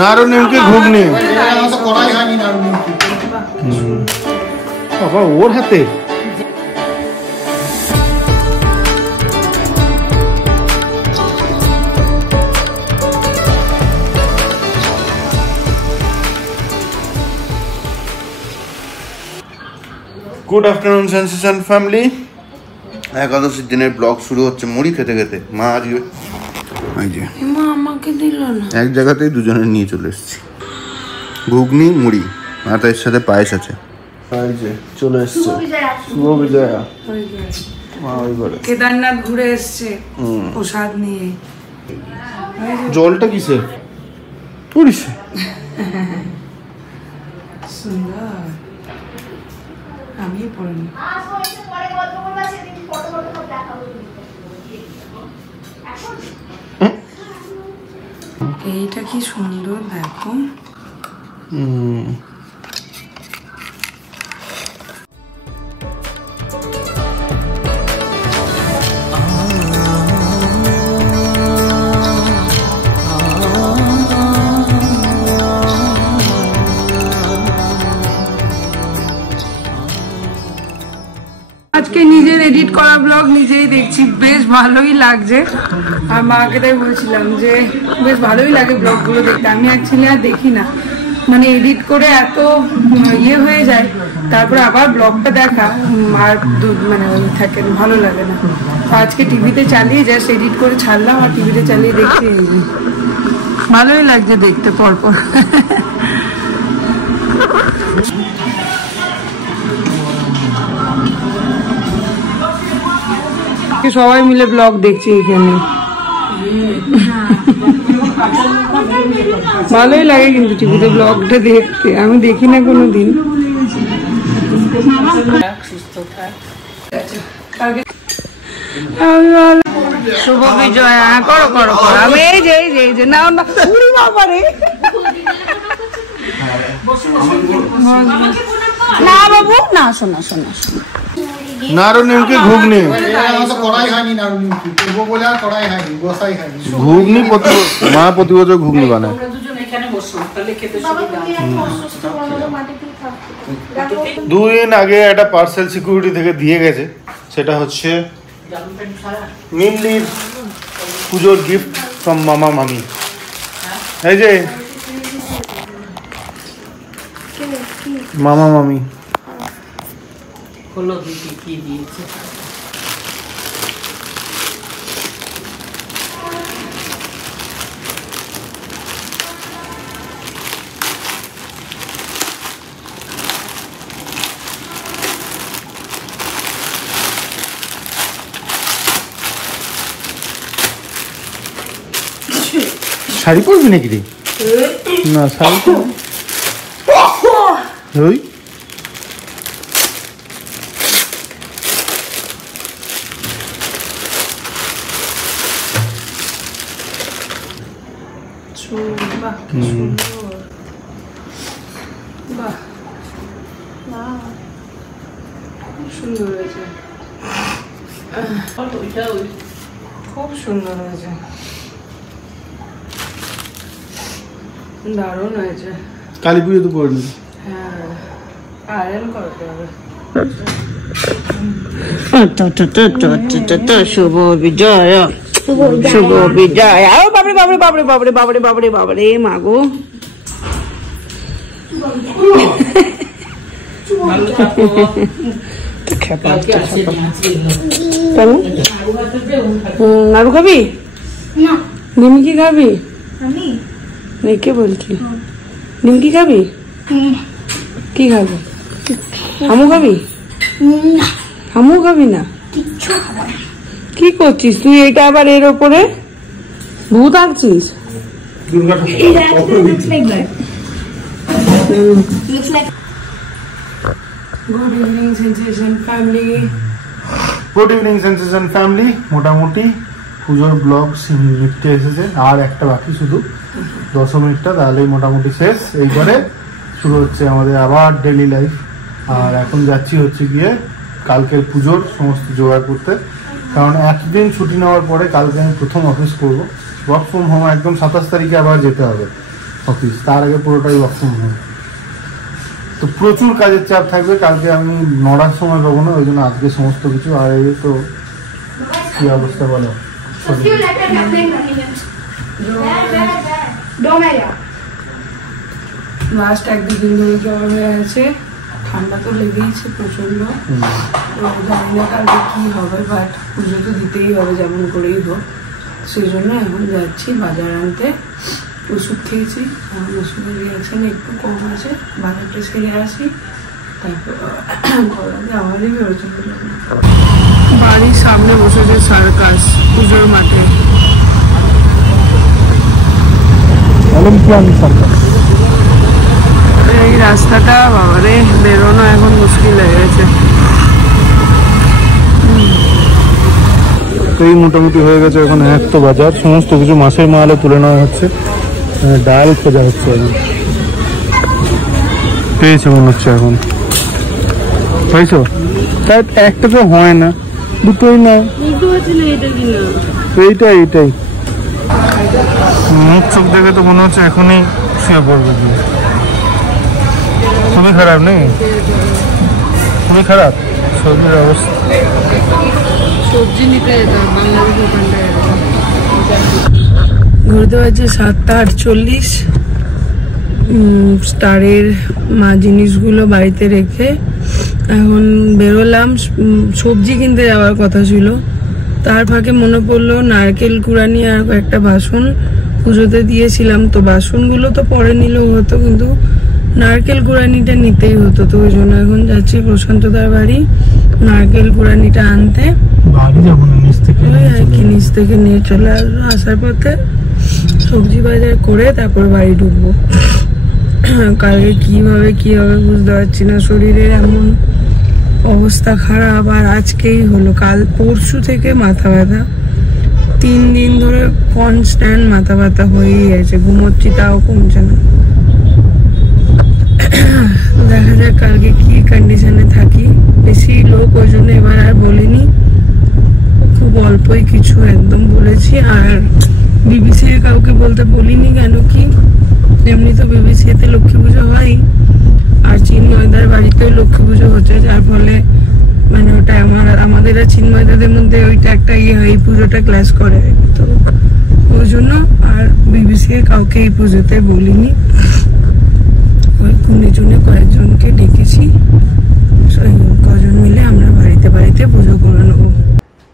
নাড়ু নিমকি ঘুগনি বাবা ওর হাতে। Good afternoon sensation family. একাদশীর দিনের ব্লগ শুরু হচ্ছে মুড়ি খেতে খেতে। মা আজকে আমাকে দিল না, এক জায়গাতেই দুজনে নিয়ে চলে এসেছি। ঘুগনি মুড়ি আর তার সাথে পায়েস আছে। চলে এসছে শুভ বিজয়া। কেদারনাথ ঘুরে এসছে প্রসাদ নিয়ে। জলটা কিসে পড়িস? সুন্দর, আমি পড়িনি। এইটা কি সুন্দর দেখো। আজকে নিজের এডিট করা ব্লগ নিজেই দেখছি, বেশ ভালোই লাগছে। আর মাকে তাই বলছিলাম যে বেশ ভালোই লাগে ব্লগগুলো দেখতে। আমি অ্যাকচুয়ালি আর দেখি না, মানে এডিট করে এত ইয়ে হয়ে যায়, তারপরে আবার ব্লগটা দেখা আর মানে থাকে ভালো লাগে না। আজকে টিভিতে চালিয়ে জাস্ট এডিট করে ছাড়লাম আর টিভিতে চালিয়ে দেখছি, ভালোই লাগছে দেখতে পরপর। সবাই মিলে ব্লগ দেখছি এখানে, ভালোই লাগে কিন্তু টিভিতে ব্লগটা দেখতে। আমি দেখি না কোনোদিন। শুভ বিজয়া করো করো করো। আমি এই যে না বাবা রে না বাবু না, শোনা শোনা শোনা। নাড়ু নিমকি ঘুগনি ঘুগনি মা প্রতি বছর ঘুগনি বানায়। দুদিন আগে একটা পার্সেল সিকিউরিটি থেকে দিয়ে গেছে, সেটা হচ্ছে মিমলির পুজোর গিফট ফ্রম মামা মামি। এই যে মামা মামি হলো দেখি কি দিয়েছে। শাড়ি পরবি নাকি রে? না শাড়ি তো ওই সুন্দর হয়েছে, খুব সুন্দর হয়েছে, দারুণ হয়েছে। কালী পুজো তো পড়লি? হ্যাঁ, আয়রন করতে হবে। শুভ বিজয়া শুভ বিজয়া। ও বাবরে বাবরে বাবরে বাবরে বাবরে বাবরে বাবরে মাগো। নাড়ু খাবি? নিমকি খাবি? কে বলছি নিমকি খাবি? কি খাবি? হামু খাবি? হামু খাবি না? কি করছিস তুই? এটা আবার এর ওপরে ভূত আঁকছিস? Good evening sensation family. Good evening sensation family. মোটামুটি পুজোর ব্লগ লিখতে এসেছে, আর একটা বাকি শুধু 10 মিনিটটা, তাহলেই মোটামুটি শেষ। এইবারে শুরু হচ্ছে আমাদের আবার ডেইলি লাইফ। আর এখন যাচ্ছি হচ্ছে গিয়ে কালকের পুজোর সমস্ত জোগাড় করতে, কারণ একদিন ছুটি নেওয়ার পরে কালকে আমি প্রথম অফিস করবো। ওয়ার্ক ফ্রম হোম একদম 27 তারিখে আবার যেতে হবে। অফিস, তার আগে পুরোটাই ওয়ার্ক ফ্রম হোম। তো প্রচুর কাজের চাপ থাকবে, কালকে আমি 9টার সময় পাবো না, ওই জন্য আজকে সমস্ত কিছু। আর এই তো কি অবস্থা বলো, লাস্ট 1-2 দিন ধরে জ্বর হয়ে আছে, ঠান্ডা তো লেগেইছে প্রচন্ড। তো জানি না কালকে কি হবে, বাট পুজো তো দিতেই হবে যেমন করেই হোক। সেই জন্য এখন যাচ্ছি বাজার আনতে। ওষুধ খেয়েছি, এখন ওষুধের রিয়াকশন একটু কম আছে, বাজারটা সেরে আসি, তারপর আমারই বেরোতে হবে। বাড়ির সামনে বসেছে সার্কাস পুজোর মাঠে। এই রাস্তাটা বাবারে বেরোনো এখন মুশকিল হয়ে গেছে। এই মোটামুটি হয়ে গেছে এখন এক তো বাজার, সমস্ত কিছু মাসের মালে তুলে নেওয়া হচ্ছে। ডাল খোঁজা হচ্ছে এখন, পেয়েছে মনে হচ্ছে এখন, পাইছো? তাই একটা তো হয় না, দুটোই না, এইটাই এইটাই। মুখ চোখ দেখে তো মনে হচ্ছে এখনই শুয়ে পড়বে। কি খুবই খারাপ নেই, খুবই খারাপ সবজির অবস্থা। সবজি নিতে যেতাম বাংলাদেশ দোকানটায়। ঘুরতে পারছে 7:48। স্টারের জিনিসগুলো বাড়িতে রেখে এখন বেরোলাম। সবজি কিনতে যাওয়ার কথা ছিল, তার ফাঁকে মনে পড়লো নারকেল কুড়ানি আর একটা বাসন পুজোতে দিয়েছিলাম। তো বাসনগুলো তো পরে নিলেও হতো, কিন্তু নারকেল কুড়ানিটা নিতেই হতো। তো ওই জন্য এখন যাচ্ছি প্রশান্তদার বাড়ি নারকেল কুড়ানিটা আনতে। নিচ থেকে নিয়ে চলে আসবো, আসার পথে সবজি বাজার করে তারপর বাড়ি ঢুকবো। কালকে কিভাবে কি হবে বুঝতে পারছি না, শরীরের এমন অবস্থা খারাপ। আর আজকেই হলো, কাল পরশু থেকে মাথা ব্যথা, 3 দিন ধরে কনস্ট্যান্ট মাথা ব্যথা হয়েই আছে, ঘুমোচ্ছি তাও কমছে না। দেখা যাক কালকে কি কন্ডিশনে থাকি। বেশি লোক ওই জন্য এবার আর বলিনি, খুব অল্পই কিছু একদম বলেছি। আর বিবিসি কাউকে বলতে বলিনি, কেন কি এমনি তো বিবিসিতে লক্ষ্মী পুজো হয়, আর চিন্ময়দার বাড়িতেও লক্ষ্মী পুজো হচ্ছে, যার ফলে মানে ওটা আমাদের আর চিন্ময়দাদের মধ্যে ওইটা একটা ইয়ে হয়, এই পুজোটা ক্লাস করে। তো ওই জন্য আর বিবিসি কাউকে এই পুজোতে বলিনি। ওই গুণে কয়েকজনকে ডেকেছি, কজন মিলে আমরা বাড়িতে বাড়িতে পুজো করে নেবো।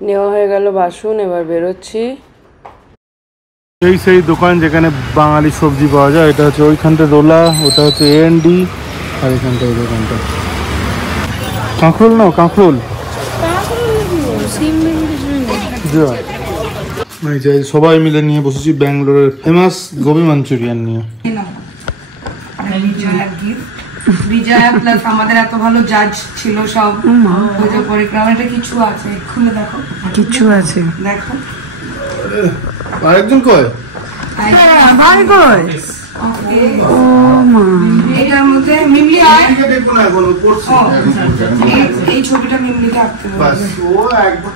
নেওয়া হয়ে গেল বাসন, এবার বেরোচ্ছি। এই সেই দোকান যেখানে বাঙালি সবজি পাওয়া যায়, এটা হচ্ছে ওইখানটা রোলা, ওটা হচ্ছে AND, আর এখানটা ওই দোকানটা কাঁকরোল। নাও কাঁকরোল, সবাই মিলে নিয়ে বসেছি ব্যাঙ্গালোরের ফেমাস গোবি মাঞ্চুরিয়ান নিয়ে। বিজয়া প্লাস আমাদের এত ভালো জাজ ছিল সব পুজো পরিক্রমা। এটা কিছু আছে, খুলে দেখো, কিছু আছে দেখো। আরেকজন কয় ভাই কয় ও মা, এটার মধ্যে মিমলি আয় দেখো না, এখন পড়ছে এই ছবিটা মিমলিকে আঁকতে হবে। বাস ও একবার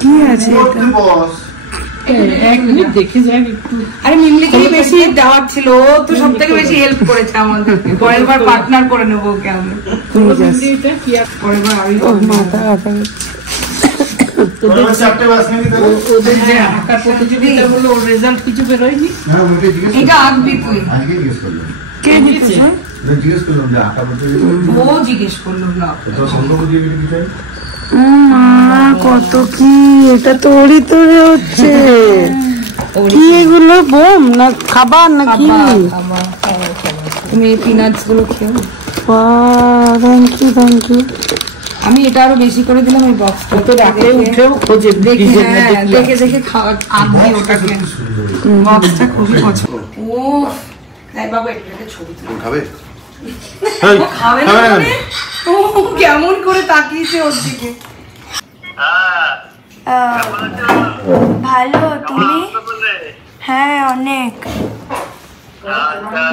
কি আছে এটা বস, এক মিনিট দেখে যাক একটু। আরে মিমলিকে বেশি দেওয়ার ছিল, ও তো সব থেকে বেশি হেল্প করেছে আমাদের। পরের বার পার্টনার করে নেবো ওকে আমি। পরের বার আমি মাথা ব্যথা। ওদের যে আঁকার প্রতিযোগিতা হলো, ওর রেজাল্ট কিছু বেরোয়নি। এটা আঁকবি তুই? কে জিতেছে জিজ্ঞেস করলাম, ও জিজ্ঞেস করলো না কত কি। এটা তো ওরই তোরে হচ্ছে কি, এগুলো বোম না খাবার নাকি? তুমি এই পিনাটস গুলো খেও। Thank you thank you. আমি এটা আরো বেশি করে দিলাম এই বক্সটা, তো রাতে উঠেও খোঁজে দেখে দেখে আঁকবি ওটাকে। বক্সটা খুবই পছন্দ। ও দেখ বাবু, এটা ছবি তুলে খাবে খাবে না মানে? ও কেমন করে তাকিয়েছে ওর দিকে। ভালো, তুমি? হ্যাঁ অনেক।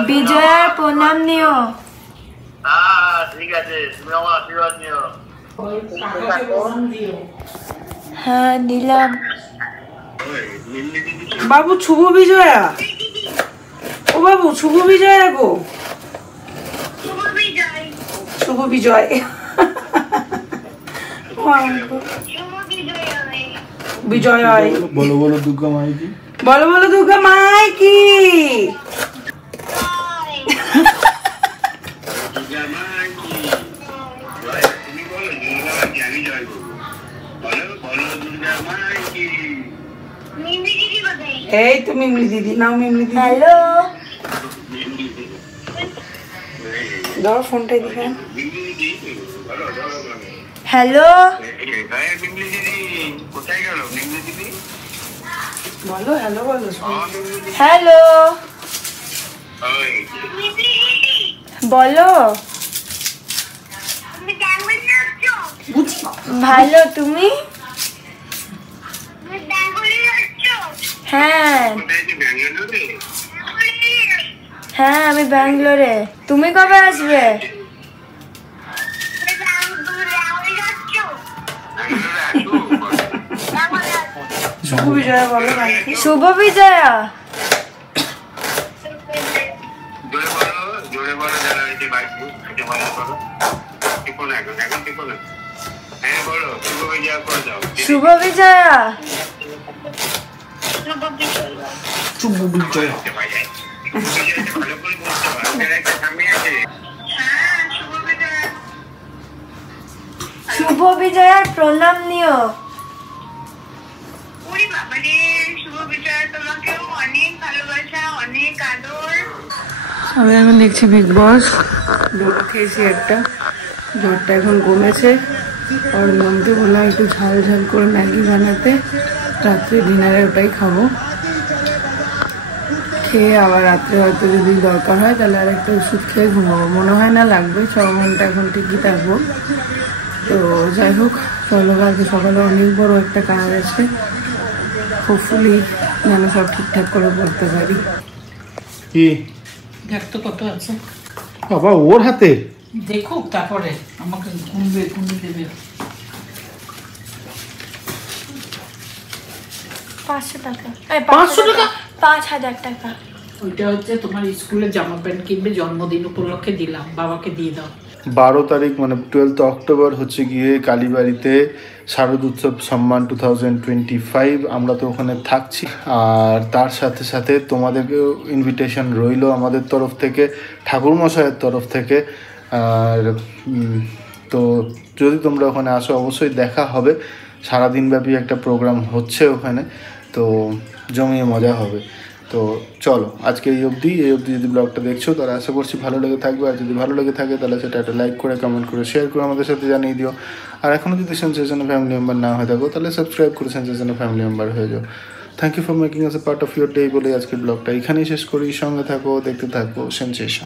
বিজয়ার প্রণাম নিও। ঠিক আছে, তুমি আমার আশীর্বাদ নিও। হ্যাঁ দিলাম। বাবু শুভ বিজয়া, ও বাবু শুভ বিজয় গো, শুভ বিজয়। বিজয় হয়। বলো বলো দুর্গা মাই কি, বলো বলো দুর্গা মাই কি। এই তো মিমলি দিদি, নাও মিমলি দিদি। হ্যালো ধরো ফোনটাই দিকে। হ্যালো বলো হ্যালো বলো। হ্যালো বলো। ভালো, তুমি? হ্যাঁ হ্যাঁ আমি ব্যাঙ্গালোরে। তুমি কবে আসবে? শুভ বিজয়া বলো নাকি। শুভ বিজয়া। শুভ বিজয়া। শুভ বিজয়। শুভ বিজয়ার প্রণাম নিও। আমি এখন দেখছি বিগ বস। দুটো খেয়েছি, একটা জ্বরটা এখন কমেছে। আর মনকে বললাম একটু ঝাল ঝাল করে ম্যাগি বানাতে, রাত্রে ডিনারে ওটাই খাবো। খেয়ে আবার রাত্রে হয়তো যদি দরকার হয় তাহলে আর একটা ওষুধ খেয়ে ঘুমাবো। মনে হয় না লাগবে, 6 ঘন্টা এখন ঠিকই থাকবো। তো যাই হোক, চলো কালকে সকালে অনেক বড় একটা কাজ আছে, হোপফুলি যেন সব ঠিকঠাক করে করতে পারি। কি দেখ তো কত আছে, বাবা ওর হাতে? দেখুক তারপরে আমাকে গুনবে, গুনে দেবে। 500 টাকা। 500 টাকা? 5000 টাকা। ওইটা হচ্ছে তোমার স্কুলে জামা প্যান্ট কিনবে, জন্মদিন উপলক্ষে দিলাম, বাবাকে দিয়ে দাও। 12 তারিখ মানে 12 অক্টোবর হচ্ছে গিয়ে কালীবাড়িতে শারদ উৎসব সম্মান 2025। আমরা তো ওখানে থাকছি, আর তার সাথে সাথে তোমাদেরকেও ইনভিটেশন রইলো আমাদের তরফ থেকে, ঠাকুরমশাইয়ের তরফ থেকে। আর তো যদি তোমরা ওখানে আসো অবশ্যই দেখা হবে। সারাদিনব্যাপী একটা প্রোগ্রাম হচ্ছে ওখানে, তো জমিয়ে মজা হবে। তো চলো আজকে এই অবধি যদি ব্লগটা দেখছো তাহলে আশা করছি ভালো লেগে থাকবে। আর যদি ভালো লেগে থাকে তাহলে সেটা একটা লাইক করে, কমেন্ট করে, শেয়ার করে আমাদের সাথে জানিয়ে দিও। আর এখনও যদি সেন্সেশনের ফ্যামিলি মেম্বার না হয়ে থাকো তাহলে সাবস্ক্রাইব করে সেন্সেশনের ফ্যামিলি মেম্বার হয়ে যাও। Thank you for making us a part of your day বলে আজকের ব্লগটা এখানেই শেষ করি। সঙ্গে থাকো, দেখতে থাকো সেন্সেশন।